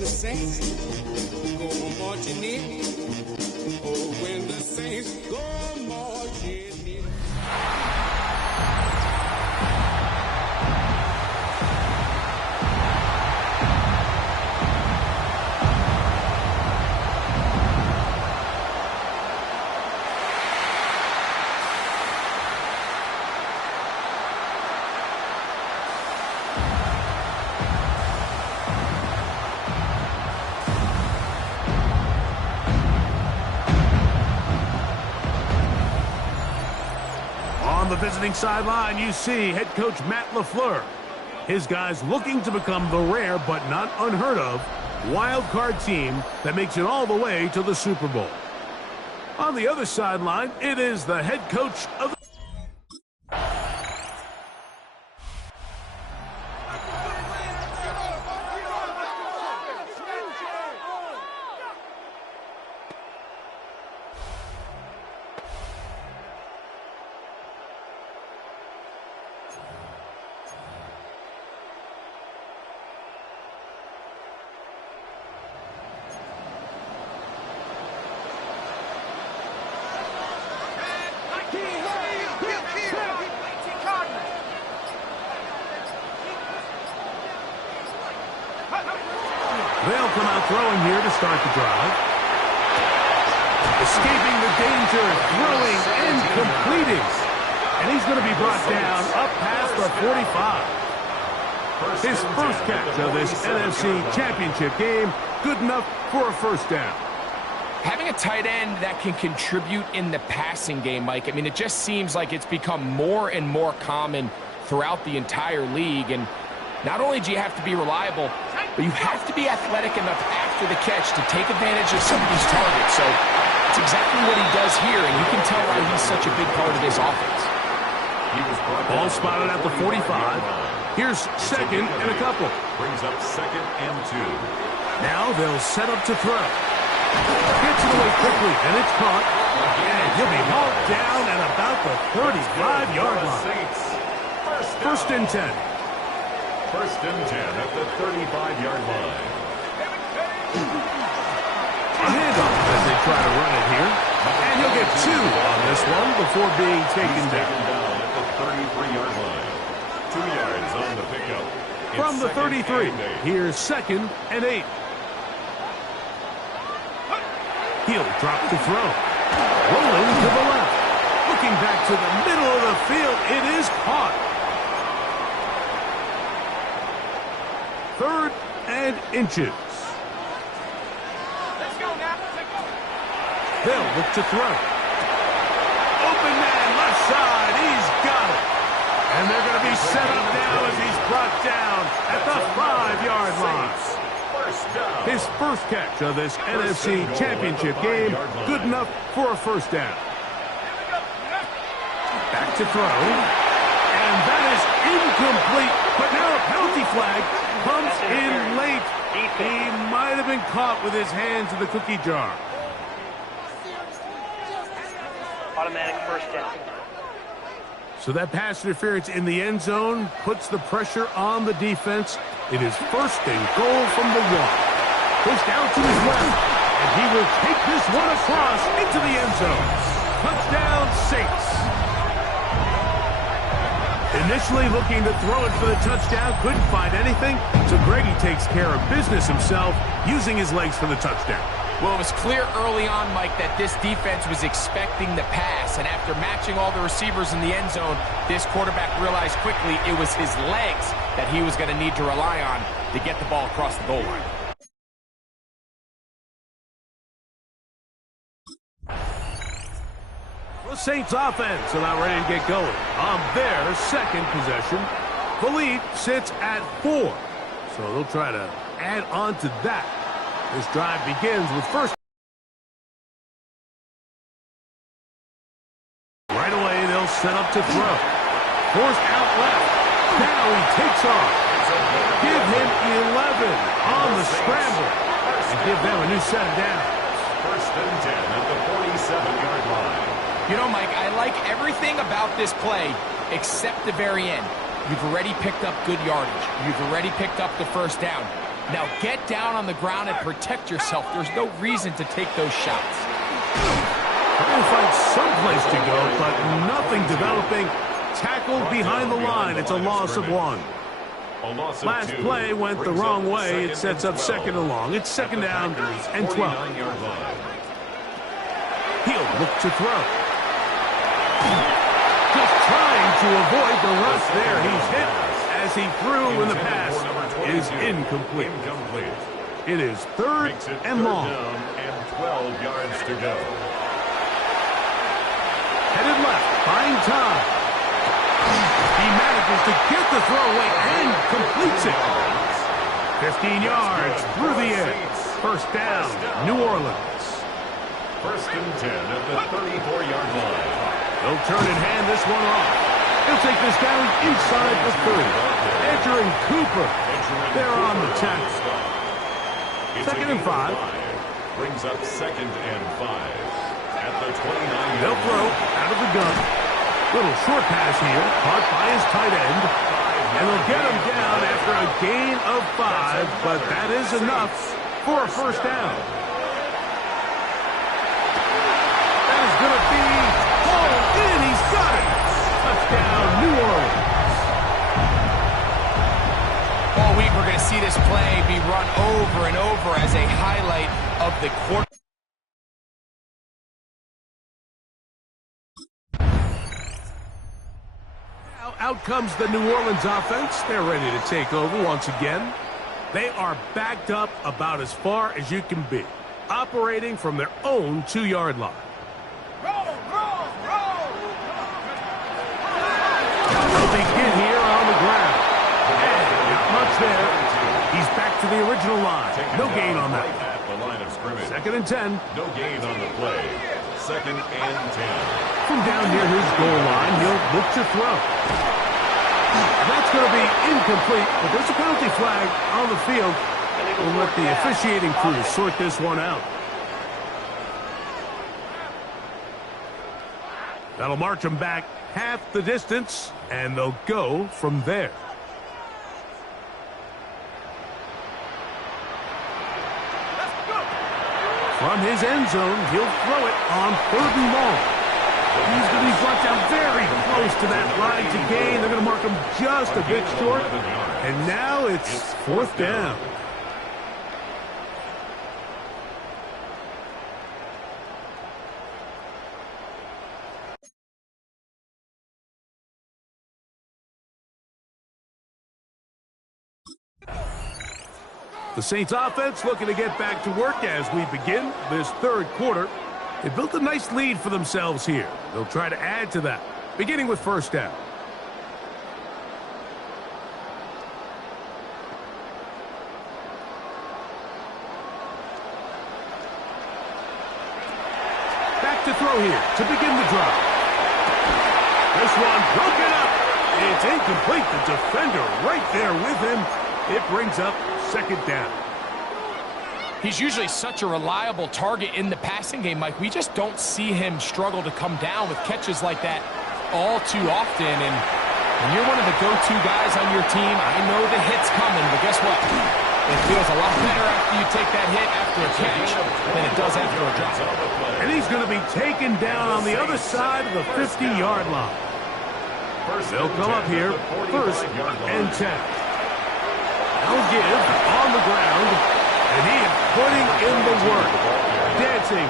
the Saints go marching in. Oh, when the Saints go marching in. On the visiting sideline, you see head coach Matt LaFleur. His guys looking to become the rare but not unheard of wild card team that makes it all the way to the Super Bowl. On the other sideline, it is the head coach of the They'll come out throwing here to start the drive. Escaping the danger, throwing and completing. And he's going to be brought down up past the 45. His first catch of this NFC Championship game, good enough for a first down. Having a tight end that can contribute in the passing game, Mike, I mean, it just seems like it's become more and more common throughout the entire league. And not only do you have to be reliable, but you have to be athletic enough after the catch to take advantage of some of these targets. So it's exactly what he does here, and you can tell why he's such a big part of this offense. Ball spotted at the 45. Here's second and a couple. Brings up 2nd and 2. Now they'll set up to throw. Gets it away quickly, and it's caught. And he'll be hauled down at about the 35-yard line. First and 10. First and 10 at the 35-yard line. A handoff as they try to run it here. And he'll get 2 on this one before being taken down. At the 33-yard line. 2 yards on the pickup. From the 33, here's 2nd and 8. He'll drop to throw. Rolling to the left. Looking back to the middle of the field. It is caught. 3rd and inches. Let's go now. They'll look to throw. Open man, left side. He's got it. And they're going to be set up now as he's brought down at the 5-yard line. His first catch of this NFC Championship game, good enough for a first down. Back to throw. And that is incomplete. But now a penalty flag comes in late. He might have been caught with his hands in the cookie jar. Automatic first down. So that pass interference in the end zone puts the pressure on the defense. It is first and goal from the 1. Pushed out to his left, and he will take this one across into the end zone. Touchdown, Saints. Initially looking to throw it for the touchdown, couldn't find anything, so Grady takes care of business himself, using his legs for the touchdown. Well, it was clear early on, Mike, that this defense was expecting the pass, and after matching all the receivers in the end zone, this quarterback realized quickly it was his legs that he was going to need to rely on to get the ball across the goal line. The Saints offense about ready to get going on their second possession. The lead sits at 4, so they'll try to add on to that. This drive begins with first. Right away, they'll set up to throw. Forced out left. Now he takes off. Give him 11 on the scramble. And give them a new set of downs. First and 10 at the 47-yard line. You know, Mike, I like everything about this play except the very end. You've already picked up good yardage. You've already picked up the first down. Now get down on the ground and protect yourself. There's no reason to take those shots. Trying to find someplace to go, but nothing developing. Tackled behind the line. It's a loss of 1. Last play went the wrong way. It sets up second and long. It's second down and 12. He'll look to throw. Just trying to avoid the rush there. He's hit as he threw, and the pass is incomplete. It is third and long. And 12 yards to go. Headed left, buying time. He manages to get the throw away and completes it. 15 yards through the air. First down, New Orleans. First and 10 at the 34-yard line. He'll turn and hand this one off. He'll take this down inside the 30. Edgerrin Cooper. They're on the tackle. Second and 5. Brings up second and 5. At the 29. They'll throw out of the gun. Little short pass here, caught by his tight end. And they'll get him down after a gain of 5, but that is enough for a first down. That is going to be hauled in. He's got it. Touchdown, New Orleans. All week we're going to see this play be run over and over as a highlight of the quarter. Out comes the New Orleans offense. They're ready to take over once again. They are backed up about as far as you can be, operating from their own 2-yard line. They'll begin here on the ground. And not much there. He's back to the original line. No gain on that. At the line of scrimmage. Second and 10. No gain on the play. Second and 10. From down near his goal line, he'll look to throw. That's going to be incomplete, but there's a penalty flag on the field. We'll let the officiating crew sort this one out. That'll march them back half the distance, and they'll go from there. From his end zone, he'll throw it on third and long. He's going to be brought down very close to that line to gain. They're going to mark him just a bit short. And now it's fourth down. The Saints offense looking to get back to work as we begin this third quarter. They built a nice lead for themselves here. They'll try to add to that, beginning with first down. Back to throw here to begin the drive. This one broken up. It's incomplete. The defender right there with him. It brings up second down. He's usually such a reliable target in the passing game, Mike. We just don't see him struggle to come down with catches like that all too often. And when you're one of the go-to guys on your team, I know the hit's coming, but guess what? It feels a lot better after you take that hit after a catch than it does after a drop. And he's going to be taken down on the other side of the 50-yard line. They'll come up here, first and 10. They'll give on the ground. And he is putting in the work, dancing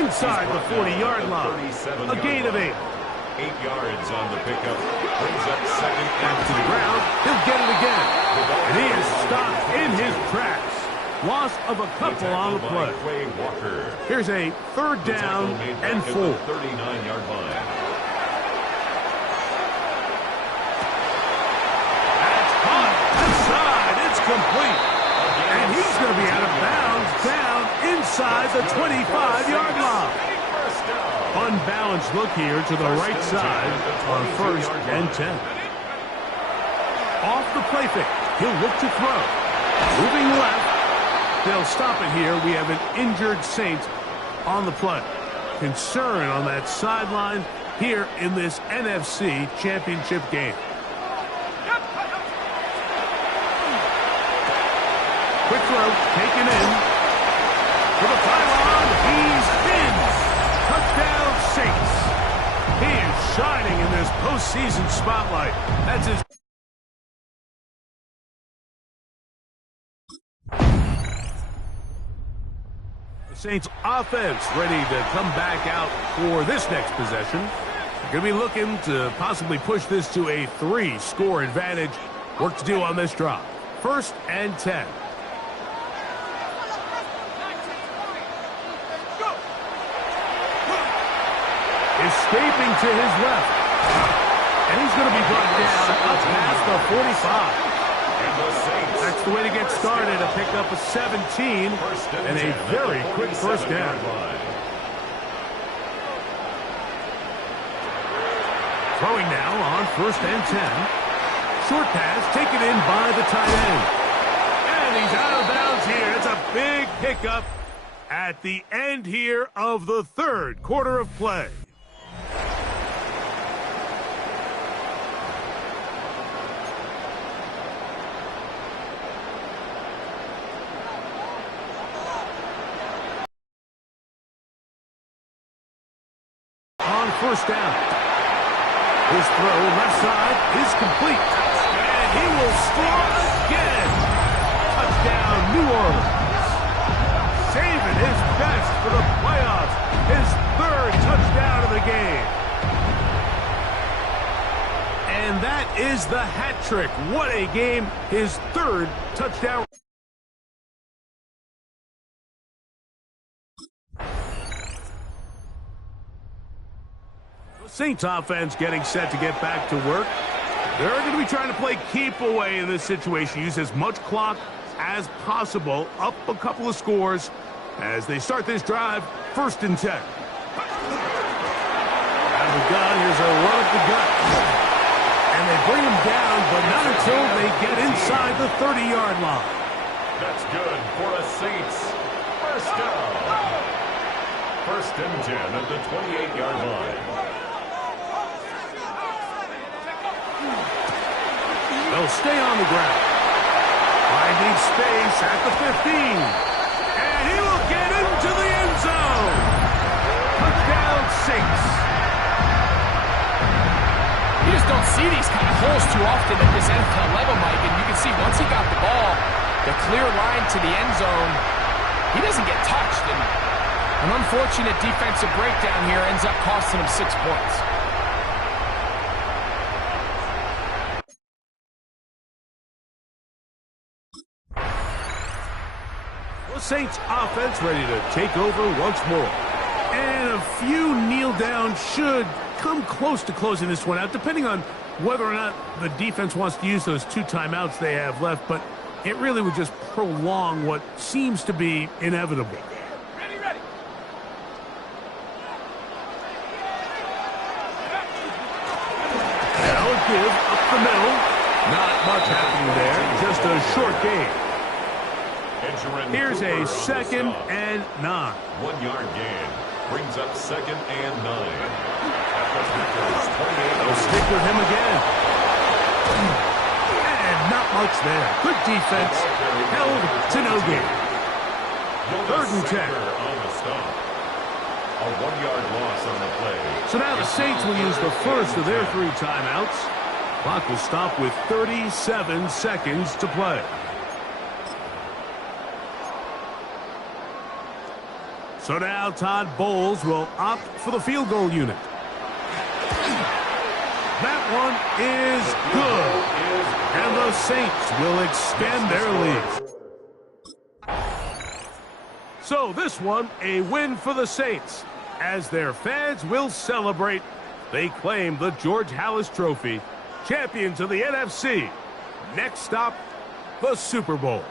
inside the 40-yard line. A gain of 8. 8 yards on the pickup. Brings up second Back to the ground. He'll get it again. And he is stopped in his tracks. Loss of a couple on the play. Here's a third down and 4. 39-yard line. That's caught inside. It's complete. And he's going to be out of bounds down inside the 25-yard line. Unbalanced look here to the right side on first and 10. Off the play fake. He'll look to throw. Moving left. They'll stop it here. We have an injured Saint on the play. Concern on that sideline here in this NFC Championship game. Quick throw, taken in. For the pylon, he's in. Touchdown, Saints. He is shining in this postseason spotlight. That's his... The Saints offense ready to come back out for this next possession. They're going to be looking to possibly push this to a 3-score advantage. Work to do on this drive. 1st and 10. Escaping to his left. And he's going to be brought down up past the 45. That's the way to get started. A pickup of 17 and a very quick first down. Throwing now on 1st and 10. Short pass taken in by the tight end. And he's out of bounds here. It's a big pickup at the end here of the 3rd quarter of play. On 1st down. His throw left side is complete. And he will score again. Touchdown, New Orleans. Saving his best for the playoffs. His 3rd touchdown of the game. And that is the hat trick. What a game. His 3rd touchdown. Saints offense getting set to get back to work. They're going to be trying to play keep away in this situation. Use as much clock as possible. Up a couple of scores as they start this drive. 1st and 10. Out of the gun. Here's a run at the gut. And they bring him down, but not until they get inside the 30-yard line. That's good for the Saints. 1st down. 1st and 10 at the 28-yard line. They'll stay on the ground. Finding space at the 15. And he will get into the end zone. Touchdown, Saints. You just don't see these kind of holes too often at this NFL level, Mike. And you can see once he got the ball, the clear line to the end zone, he doesn't get touched. And an unfortunate defensive breakdown here ends up costing him 6 points. Saints offense ready to take over once more. And a few kneel down should come close to closing this one out, depending on whether or not the defense wants to use those 2 timeouts they have left. But it really would just prolong what seems to be inevitable. Now a give up the middle. Not much happening there. Just a short game. Here's a 2nd and 9. 1-yard gain brings up 2nd and 9. They'll stick with him again. And not much there. Good defense. Held to no gain. 3rd and 10. A 1-yard loss on the play. So now the Saints will use the first of their 3 timeouts. Clock will stop with 37 seconds to play. So now Todd Bowles will opt for the field goal unit. That one is good. And the Saints will extend their lead. So this one, a win for the Saints. As their fans will celebrate, they claim the George Halas Trophy. Champions of the NFC. Next stop, the Super Bowl.